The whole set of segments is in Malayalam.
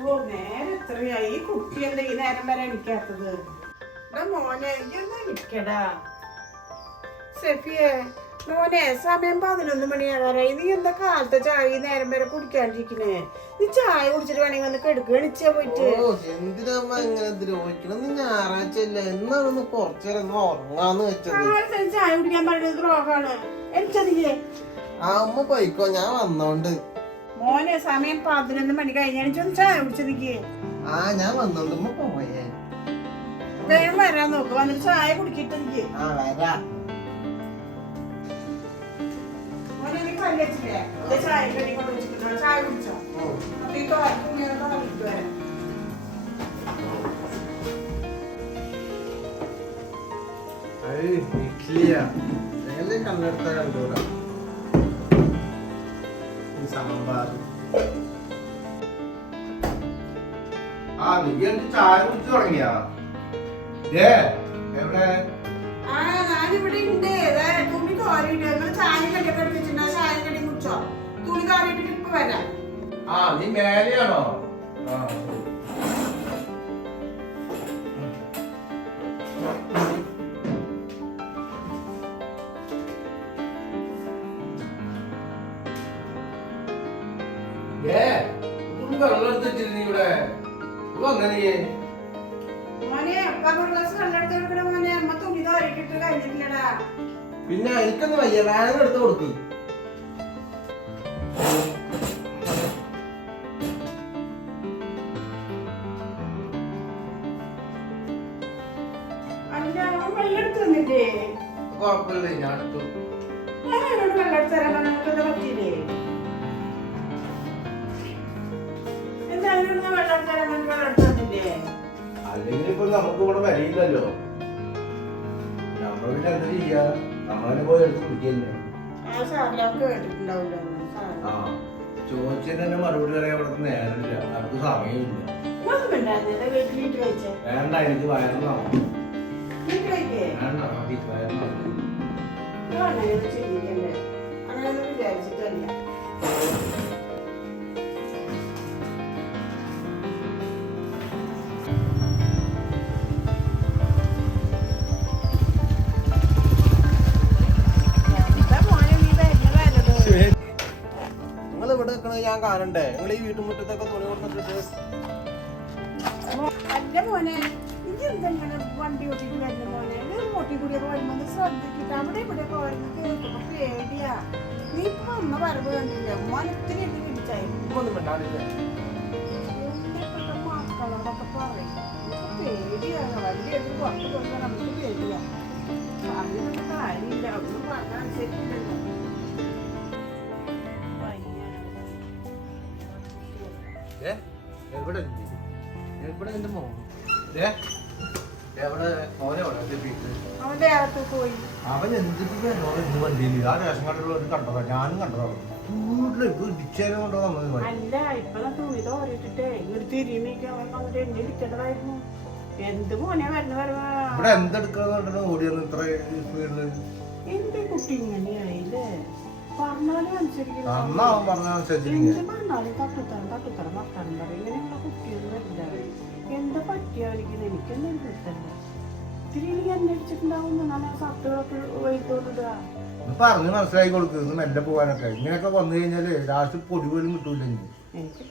ഓ നേരെ എത്രയായി ഈ കുട്ടി എന്താ ഈ നേരം വരെ എണിക്കാത്തത്? എടാ മോനെ ഇതൊന്നും എണിക്കടാ സെഫിയെ മോനെ സമയം പതിനൊന്ന് മണിയാകാറായി നീ എന്താ കാലത്തെ ചായ ഈ നേരം വരെ കുടിക്കാണ്ടിരിക്കണേ നീ ചായ കുടിച്ചിട്ട് വേണമെങ്കിൽ വന്ന് കെടുക്കുക എണിച്ചാ പോയിട്ട്. ഓ എന്തിനാമ്മ ഇങ്ങനെ ദ്രോഹിക്കണം നീ ഞായറാഴ്ച അല്ല? എന്നാണ് ഒന്ന് ഉറങ്ങാന്ന് വെച്ചത്. ചായ കുടിക്കാൻ പറയുന്നത്? ദ്രോഹാണ് എനിച്ചതില്ലേ ആ അമ്മ പോയിക്കോ. ഞാൻ വന്നോണ്ട്. മോനെ സമയം പതിനൊന്ന് മണി കഴിഞ്ഞാൽ ചായ കുടിച്ചിടിക്കേ ആ ഞാൻ വന്നോണ്ട് പോയേ വേഗം വരാൻ നോക്ക്. വന്നിട്ട് ചായ കുടിക്കിട്ട് നിൽക്കേ ആ വരാ. ചായ ചായ കുടിച്ചോ? അപ്പൊ ഈ തോന്നിട്ട് വരാം. ഇഡ്ലിയാ. കണ്ണെടുത്ത കണ്ടൂടാ സാമ്പാർ. ആ നീ എന്റെ ചായ കുടിച്ചു തുടങ്ങിയാ? ഏ എവിടെ? ആ ഞാനിവിടെ ഉണ്ട്. ദേ വെച്ചിരുന്നു ഇവിടെ മോനെ ഗ്ലാസ് കൊടുക്കണ മോനെ. അമ്മ തുണി കോരിട്ടിട്ട് കഴിഞ്ഞിട്ടില്ലടാ. പിന്നെ എനിക്കൊന്ന് വയ്യ. വേറെ എടുത്ത് കൊടുക്ക്. കുഴപ്പമില്ല ഞാൻ എടുത്തു. ഞാൻ എന്നോട് വെള്ളം എടുത്തു തരാൻ പറ്റിയില്ലേ? അല്ലെങ്കിൽ ഇപ്പൊ നമുക്ക് ഇവിടെ വരയില്ലല്ലോ നമ്മൾ പിന്നെ എന്താ ചെയ്യാ? നമ്മളെ പോയി എടുത്ത് കുടിക്കല്ലേ? ആ ചോദിച്ചതിന് തന്നെ മറുപടി പറയാൻ ഇവിടെ നേരമില്ല. അവർക്ക് സമയമില്ല. വേണ്ട എനിക്ക് കഴിക്കേ വേണ്ട മതി വയറുന്നാവും ഞാൻ അങ്ങനെ വിചാരിച്ചിട്ടല്ല ഞാൻ കാണണ്ടേ? നിങ്ങൾ ഈ വീട്ടുമുറ്റത്തൊക്കെ തുണി കൊടുത്തിട്ട് അല്ല മോനെ ഇത് എന്തെങ്ങനെ വണ്ടി ഓട്ടിട്ട് വരുന്ന മോനെ? ഇത് റോട്ടിൽ കൂടിയൊക്കെ വരുമ്പോ ഒന്ന് ശ്രദ്ധിച്ചിട്ട് അവിടെ ഇവിടെ ഒക്കെ വരുന്ന കേൾക്കുമ്പോ പേടിയാ. നീ ഇപ്പൊ അമ്മ വരവ് കണ്ടില്ല? മോൻ ഇത്തിരി ഇട്ട് പിടിച്ചായിരുന്നു ഒന്നും മിണ്ടാണ്ടില്ലേ മക്കളോടൊക്കെ പറയും. ഇപ്പൊ പേടിയാണ്. വണ്ടി എടുത്ത് പുറത്ത് പോയി നമുക്ക് പേടിയാ. പറഞ്ഞിട്ട് കാര്യമില്ല. ഒന്നും പറഞ്ഞാൽ അനുസരിക്കില്ലല്ലോ. എവിടെ എവിടെ എന്റെ മോൻ? അവൻ എന്തിട്ട് ഇന്ന് വണ്ടിയിൽ ആ റേഷൻ കടയിൽ കണ്ടതാ. ഞാനും കണ്ടതാ. വീട്ടിൽ ഇടിച്ചേനെ കൊണ്ടോ നമ്മൾ അല്ല ഇപ്പൊ തുണി അവൻ എന്നെ എന്ത് മോനെ വരണ ഇവിടെ വന്ന് ഇത്ര സ്പീഡിൽ. എന്റെ കുട്ടി ഇങ്ങനെയായില്ലേ? പറഞ്ഞാലും അനുസരിക്കില്ല അന്ന് അവൻ പറഞ്ഞ അനുസരിച്ചിരിക്കും എന്ത് പറഞ്ഞാലും തട്ടുത്തരം തട്ടുത്തരം വർത്താനം പറയും. ഇങ്ങനെയുള്ള കുട്ടിയൊന്നും വരില്ല എന്താ പറ്റിയാലിരിക്കുന്നത് എനിക്കൊന്നും കിട്ടല്ല ഇത്തിരി എനിക്ക് അന്വേഷിച്ചിട്ടുണ്ടാവുന്നു ഞാൻ ആ ഷർട്ടുകളൊക്കെ വൈകിട്ടോണ്ടിടുക ഇത് പറഞ്ഞ് മനസ്സിലാക്കി കൊടുക്കുക ഇത് മെല്ലെ പോകാനൊക്കെ. ഇങ്ങനെയൊക്കെ വന്നു കഴിഞ്ഞാൽ ലാസ്റ്റ് പൊടി പോലും കിട്ടൂല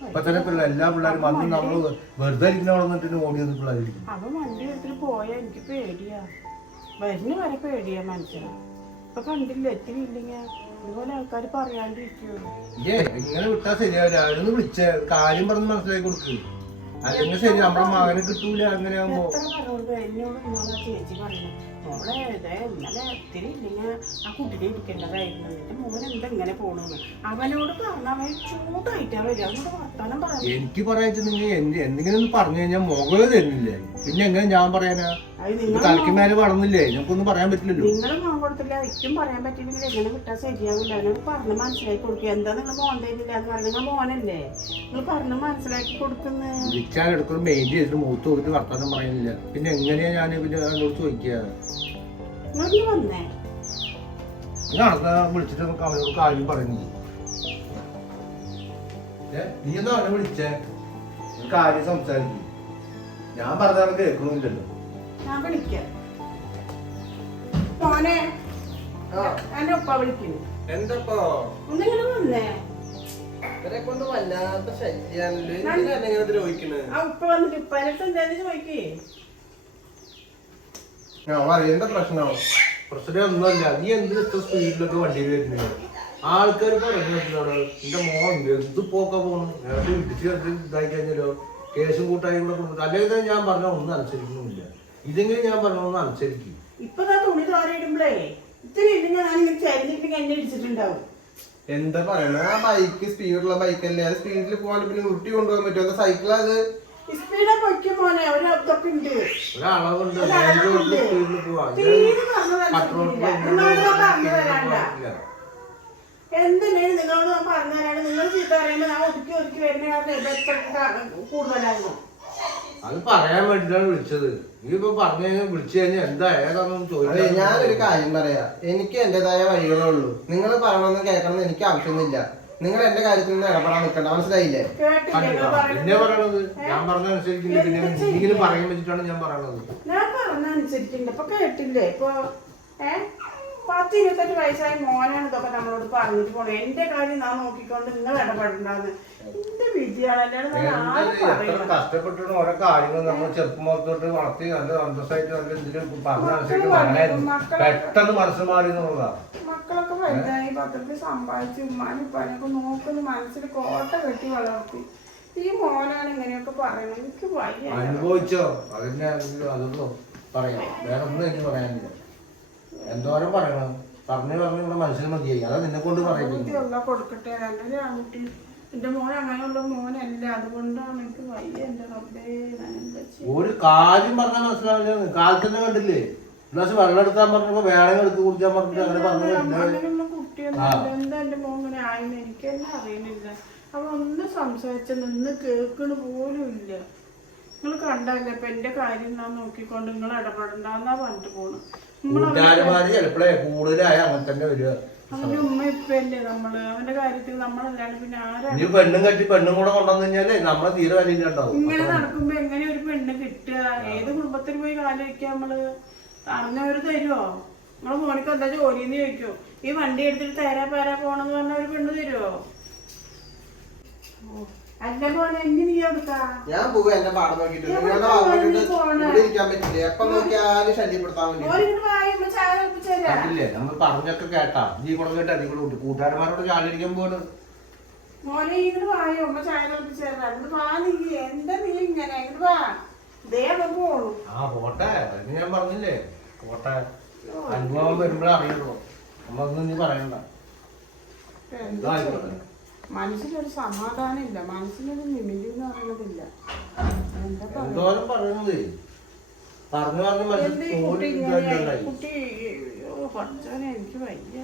ഇപ്പൊ തന്നെ പിള്ളേർ എല്ലാ പിള്ളേരും വന്ന് നമ്മൾ വെറുതെ ഇരിക്കുന്ന ഓടി വന്ന് പിള്ളേരിക്കും അവൻ വണ്ടി എടുത്തിട്ട് പോയാ എനിക്ക് പേടിയാ. വരുന്ന വരെ പേടിയാ മനസ്സിലാ ഇപ്പൊ കണ്ടില്ല? എത്തിരി ഇല്ലെങ്കിൽ ഇതുപോലെ ആൾക്കാർ പറയാണ്ടിരിക്കുവോ ഏ ഇങ്ങനെ വിട്ടാ ശരിയാവില്ല. അവരൊന്ന് വിളിച്ച. കാര്യം പറഞ്ഞ് മനസ്സിലാക്കി കൊടുക്ക്. അല്ലെങ്കിൽ ശരി. നമ്മളെ മകനെ കിട്ടൂല. അങ്ങനെ ആകുമ്പോ എത്ര പറഞ്ഞോണ്ട് എന്നോട് ഇന്നലെ ആ ചേച്ചി പറഞ്ഞു മോളെ ഇതേ ഇന്നലെ ഒത്തിരി ഇല്ലെങ്കിൽ ആ കുട്ടിനെ ഇരിക്കേണ്ടതായിരുന്നു. എന്റെ മോൻ എന്താ ഇങ്ങനെ പോണെന്ന്? അവനോട് പറഞ്ഞ അവൻ ചൂടായിട്ടാ വരിക. അവനോട് എനിക്ക് പറയാച്ചുണ്ടെങ്കിൽ എന്തെങ്കിലും ഒന്ന് പറഞ്ഞു കഴിഞ്ഞാൽ മുഖമേ തരുന്നില്ലേ? പിന്നെ എങ്ങനെ ഞാൻ പറയാനാ? നിങ്ങൾ മേലെ വളർന്നില്ലേ? നമുക്കൊന്നും പറയാൻ പറ്റില്ലല്ലോ. നിങ്ങൾ മോൻ കൊടുത്തില്ല എനിക്കും പറയാൻ പറ്റില്ലെങ്കിൽ എങ്ങനെ വിട്ടാൽ ശരിയാവില്ല. അവനോട് പറഞ്ഞ് മനസ്സിലാക്കി കൊടുക്കുക എന്താ നിങ്ങൾ മോൻ തരുന്നില്ല എന്ന് പറഞ്ഞ. നിങ്ങൾ മോനല്ലേ? നിങ്ങൾ പറഞ്ഞ് മനസ്സിലാക്കി കൊടുക്കുന്നേ. വിളിച്ചാൽ എടുക്കുന്ന മെയിൻ ചെയ്തിട്ട് മൂത്ത് നോക്കിട്ട് വർത്താനം പറയുന്നില്ല. പിന്നെ എങ്ങനെയാ ഞാൻ പിന്നെ അതിനോട് ചോദിക്കുക നിങ്ങൾ വന്നേ. നടന്ന വിളിച്ചിട്ട് നമുക്ക് അവനോട് കാര്യം പറയുന്നത് ഏ, നീ എന്താ അവനെ വിളിച്ചേ? ഒരു കാര്യം സംസാരിക്കും. ഞാൻ പറഞ്ഞാൽ കേൾക്കണില്ലല്ലോ ഞാൻ വിളിക്കാം. മോനെ എന്റെ ഉപ്പ വിളിക്കുന്നു. എന്തപ്പോ? ഒന്നിങ്ങനെ വന്നേ? ഇവരെ കൊണ്ട് വല്ലാത്ത ശല്യാണല്ലോ. എന്തിനാണ് ഇങ്ങനെ ആ ഉപ്പ വന്നിട്ട് ഉപ്പാനടുത്ത് എന്താന്ന് ചോദിക്കേ. ഞാൻ അറിയേണ്ട പ്രശ്നമാവും പ്രശ്നം ഒന്നുമല്ല. നീ എന്ത് ഇത്ര സ്പീഡിലൊക്കെ വണ്ടിയിൽ വരുന്നത് ആൾക്കാർ പറഞ്ഞു പറ്റുന്നോട് എന്റെ മോൻ എന്ത് പോക്ക പോണു? നേരത്തെ ഇടിച്ച് ഇതായി കഴിഞ്ഞാലോ കേസും കൂട്ടായി കൂടെ കൊണ്ടു അല്ലെങ്കിൽ ഞാൻ പറഞ്ഞ ഒന്നും അനുസരിക്കുന്നില്ല ഇതെങ്കിലും ഞാൻ പറഞ്ഞ ഒന്ന് അനുസരിക്കും ഇപ്പൊ ഞാൻ തുണി ഇത്തിരി ഞാൻ ചരിഞ്ഞിട്ട് എന്നെ ഇടിച്ചിട്ടുണ്ടാവും. എന്താ പറയണ? ആ ബൈക്ക് സ്പീഡുള്ള ബൈക്കല്ലേ അത് സ്പീഡിൽ പോകാൻ പിന്നെ ഉരുട്ടി കൊണ്ടുപോകാൻ പറ്റുമോ? അത് സൈക്കിൾ അത്? സ്പീഡെ പൊയ്ക്കും മോനെ ഒരു ഇതൊക്കെ ഉണ്ട്? ഒരളവുണ്ട്. സ്പീഡിൽ പോവാ കട്ടറോട്ടിൽ നിങ്ങളോട് ഞാൻ പറഞ്ഞാലാണ് നിങ്ങൾ ചീത്ത പറയുമ്പോൾ ഞാൻ ഒതുക്കി ഒതുക്കി വരുന്ന കൂടുതലായിരുന്നു അത് പറയാൻ വേണ്ടിട്ടാണ് വിളിച്ചത്. നീ ഇപ്പൊ പറഞ്ഞു കഴിഞ്ഞാൽ വിളിച്ചു കഴിഞ്ഞാൽ എന്താ ഏതാണെന്ന് അതെ ചോദിച്ചാൽ ഞാനൊരു കാര്യം പറയാ. എനിക്ക് എന്റേതായ വഴികളേ ഉള്ളൂ നിങ്ങൾ പറയണമെന്ന് കേൾക്കണമെന്ന് എനിക്ക് ആവശ്യമൊന്നുമില്ല. നിങ്ങൾ എന്റെ കാര്യത്തിൽ നിന്ന് ഇടപെടാൻ നിൽക്കണ്ട. മനസ്സിലായില്ലേ? കേട്ടില്ല നിങ്ങൾ പിന്നെ പറയുന്നത് പറയണത് ഞാൻ പറഞ്ഞ പിന്നെ പറയാൻ വെച്ചിട്ടാണ് ഞാൻ പറയണത് ഞാൻ പറഞ്ഞ ഇപ്പൊ കേട്ടില്ലേ? ഇപ്പൊ ഏ? പത്ത് ഇരുപത്തെട്ട് വയസ്സായ മോനാണ് ഇതൊക്കെ നമ്മളോട് പറഞ്ഞിട്ട് പോണു. എന്റെ കാര്യം ഞാൻ നോക്കിക്കൊണ്ട് നിങ്ങൾ ഇടപെടണ്ടെന്ന്. എന്റെ വിധിയാണ്? കഷ്ടപ്പെട്ടിട്ട് ഓരോ കാര്യങ്ങൾ നമ്മൾ ചെറുപ്പം മുതൽ വളർത്തി നല്ല അന്തസ്സായിട്ട് നല്ല ഇതിൽ പറഞ്ഞാൽ പെട്ടെന്ന് മനസ്സിൽ മാറി എന്നുള്ളതാണ്. മക്കളൊക്കെ വലുതായി പത്രത്തിൽ സമ്പാദിച്ച് ഉമ്മാനും ഉപ്പാനൊക്കെ നോക്കുന്ന മനസ്സിൽ കോട്ട കെട്ടി വളർത്തി. ഈ മോനാണ് ഇങ്ങനെയൊക്കെ പറയുന്നത്. എനിക്ക് വയ്യ. അനുഭവിച്ചോ? അതിന്റെ അതൊന്നും പറയാം വേറെ ഒന്നും എനിക്ക് പറയാനില്ല. എന്തോരം പറയണം? പറഞ്ഞു പറഞ്ഞു ഇവിടെ മനസ്സിൽ മതിയായി. അതാ നിന്നെ കൊണ്ട് പറയുന്നത് ബുദ്ധിയുള്ള കൊടുക്കട്ടെ. എന്റെ ആൺകുട്ടി എന്റെ മോൻ അങ്ങനെയുള്ള മോനല്ല. അതുകൊണ്ടാണ് എനിക്ക് വയ്യ എന്റെ റബ്ബേ. ഞാൻ എന്താ ചെയ്യും? ഒരു കാര്യം പറഞ്ഞാൽ മനസ്സിലാവില്ല. കാലത്തന്നെ കണ്ടില്ലേ? പ്രാവശ്യം വെള്ളം എടുത്താൻ പറഞ്ഞപ്പോ വേണം എടുത്ത് കുടിക്കാൻ പറഞ്ഞിട്ട് അങ്ങനെ പറഞ്ഞു കേട്ടില്ലേ? അങ്ങനെയുള്ള കുട്ടിയൊന്നും എന്താ എന്റെ മോൻ ഇങ്ങനെ ആയെന്ന് എനിക്ക് തന്നെ അറിയുന്നില്ല. അവൾ ഒന്ന് സംസാരിച്ച നിന്ന് കേൾക്കണ പോലും ഇല്ല. നിങ്ങൾ കണ്ടല്ലേ ഇപ്പൊ എന്റെ കാര്യം ഞാൻ നോക്കിക്കൊണ്ട് നിങ്ങൾ ഇടപെടണ്ടെന്നാ പറഞ്ഞിട്ട് പോണു. കൂട്ടുകാരന്മാര് ചിലപ്പോഴേ കൂടുതലായ അങ്ങനെ തന്നെ വരിക. അവന്റെ ഉമ്മ ഇപ്പല്ലേ നമ്മൾ? അവന്റെ കാര്യത്തിൽ നമ്മളല്ലാണ്ട് പിന്നെ ആരാണ് ഇനി പെണ്ണും കെട്ടി പെണ്ണും കൂടെ കൊണ്ടുവന്നു കഴിഞ്ഞാലേ നമ്മളെ തീരെ വിലയില്ല ഉണ്ടാവും. ഇങ്ങനെ നടക്കുമ്പോ എങ്ങനെ ഒരു പെണ്ണ് കിട്ടുക? ഏത് കുടുംബത്തിൽ പോയി കാലം വെക്കാം നമ്മൾ അറിഞ്ഞവര് തരുവോ? നമ്മളെ മോനിക്ക് എന്താ ജോലിന്ന് ചോദിക്കോ? ഈ വണ്ടി എടുത്തിട്ട് തേരാ പേരാ പോണെന്ന് പറഞ്ഞ ഒരു പെണ്ണ് തരുമോ അല്ല ഞാൻ പാടം നോക്കിട്ട്? ഇവിടെ ഇരിക്കാൻ പറ്റില്ല? എപ്പൊ നോക്കിയാലും ശല്യപ്പെടുത്താൻ നമ്മൾ പറഞ്ഞൊക്കെ കേട്ടാ. നീ കൂടെ കേട്ടാ നീ കൂടെ കൂട്ടുകാരന്മാരോട് ചാടിയിരിക്കാൻ പോണ് മോനെ ഇങ്ങോട്ട് വായോ അമ്മ ചായ തിളപ്പിച്ചേരാ തരാം വാ നീ എന്താ നീ ഇങ്ങനെ? ഇങ്ങോട്ട് വാ. ദേ അമ്മ പോണു. ആ പോട്ടെ. അതിന് ഞാൻ പറഞ്ഞില്ലേ? പോട്ടെ. അനുഭവം വരുമ്പോഴേ അറിയുള്ളൂ. നമ്മളൊന്നും നീ പറയണ്ട. എന്താ ചെയ്യുക? മനസ്സിനൊരു സമാധാനം ഇല്ല മനസ്സിനൊരു നിമിതി എന്ന് പറയുന്നതില്ല. എന്താ എന്തോരം പറയണത്? പറഞ്ഞു പറഞ്ഞു കുട്ടി ഇങ്ങനെ കുട്ടി ഓ പഠിച്ചോനെ എനിക്ക് വയ്യ